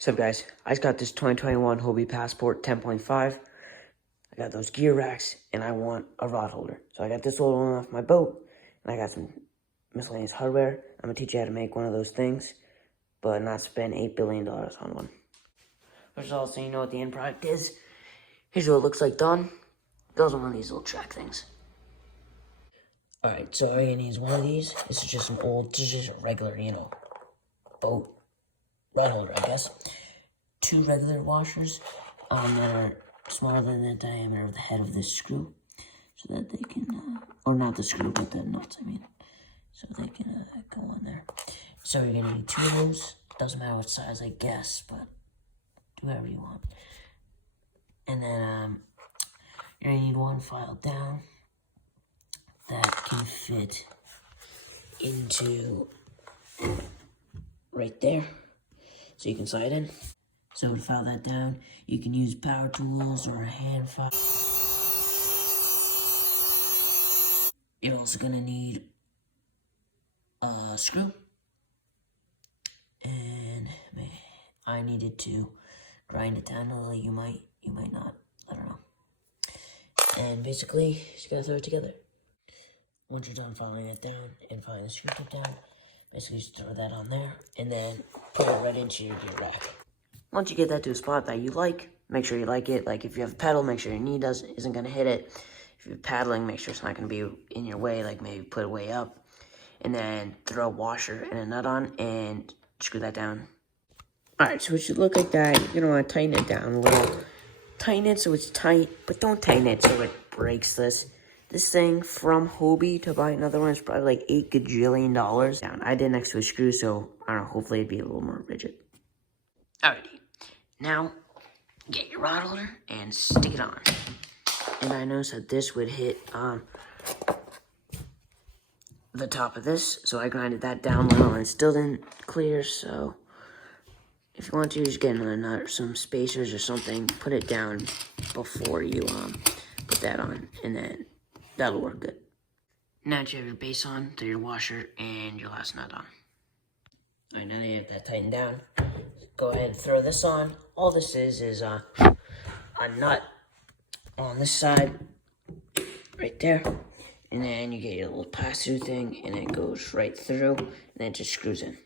So guys, I just got this 2021 Hobie Passport 10.5. I got those gear racks, and I want a rod holder. So I got this little one off my boat, and I got some miscellaneous hardware. I'm going to teach you how to make one of those things, but not spend $8 billion on one. First of all, so you know what the end product is, here's what it looks like done. It goes on one of these little track things. Alright, so all you're going to need is one of these. This is just a regular, boat rod holder, I guess. 2 regular washers that are smaller than the diameter of the head of this screw, so that they can, or not the screw, but the nuts, so they can go on there. So you're gonna need 2 of those. Doesn't matter what size, I guess, but do whatever you want. And then you're gonna need 1 file down that can fit into right there, so you can slide in. So to file that down, you can use power tools or a hand file. You're also gonna need a screw, and I needed to grind it down a little. You might not. I don't know. And basically, you just gotta throw it together. Once you're done filing it down and filing the screw tip down, basically just throw that on there and then put it right into your gear rack. Once you get that to a spot that you like, make sure you like it. Like if you have a pedal, make sure your knee isn't going to hit it. If you're paddling, make sure it's not going to be in your way, like maybe put it way up. And then throw a washer and a nut on and screw that down. Alright, so it should look like that. You're going to want to tighten it down a little. Tighten it so it's tight, but don't tighten it so it breaks this. This thing from Hobie to buy another one is probably like $8 gajillion. I did next to a screw, so I don't know, hopefully it'd be a little more rigid. Alrighty. Now, get your rod holder and stick it on. And I noticed that this would hit the top of this, so I grinded that down a little and it still didn't clear, so if you want to, just get another nut or some spacers or something, put it down before you put that on, and then that'll work good. Now that you have your base on, throw your washer and your last nut on. Alright, now that you have that tightened down, go ahead and throw this on. All this is a nut on this side, right there. And then you get your little pass-through thing, and it goes right through, and then it just screws in.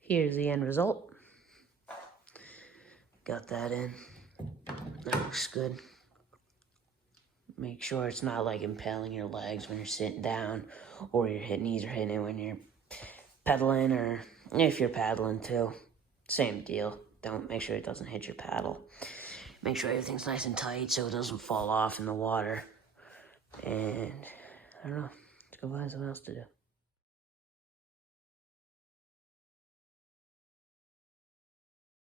Here's the end result. Got that in. That looks good. Make sure it's not like impaling your legs when you're sitting down, or your knees are hitting it when you're pedaling, or if you're paddling too. Same deal. Make sure it doesn't hit your paddle. Make sure everything's nice and tight so it doesn't fall off in the water. And I don't know. Let's go find something else to do.